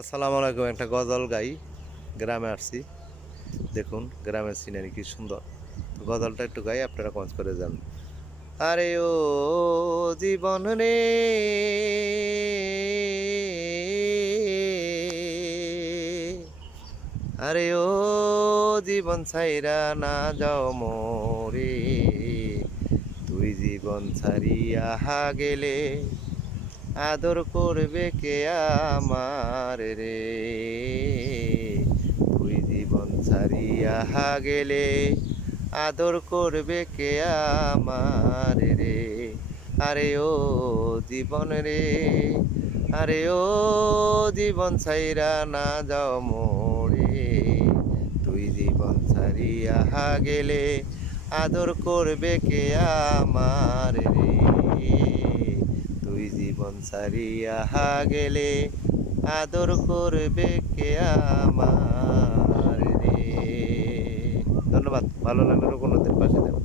আসসালামু আলাইকুম। একটা গজল গাই। গ্রামে আসছি, দেখুন গ্রামের সিনারি কি সুন্দর। তো গজলটা একটু গাই, আপনারা কমেন্ট করে যান। আরে ও জীবন রে, আরে ও জীবন ছাইরা না যাও মোরে, তুই জীবন ছাড়িয়া গেলে আদর করবে কে আমার রে, তুই জীবন ছাড়িয়া গেলে আদর করবে কে আমার রে। আরে ও জীবন রে, আরে ও জীবন ছাইরা না যাও মোরে, তুই জীবন ছাড়িয়া গেলে আদর করবে কে আমার রে, তুই জীবন ছাড়িয়া গেলে আদর করবে কে আমার রে। ধন্যবাদ। ভালো লাগলে কোনোদিন পাশে দেবেন।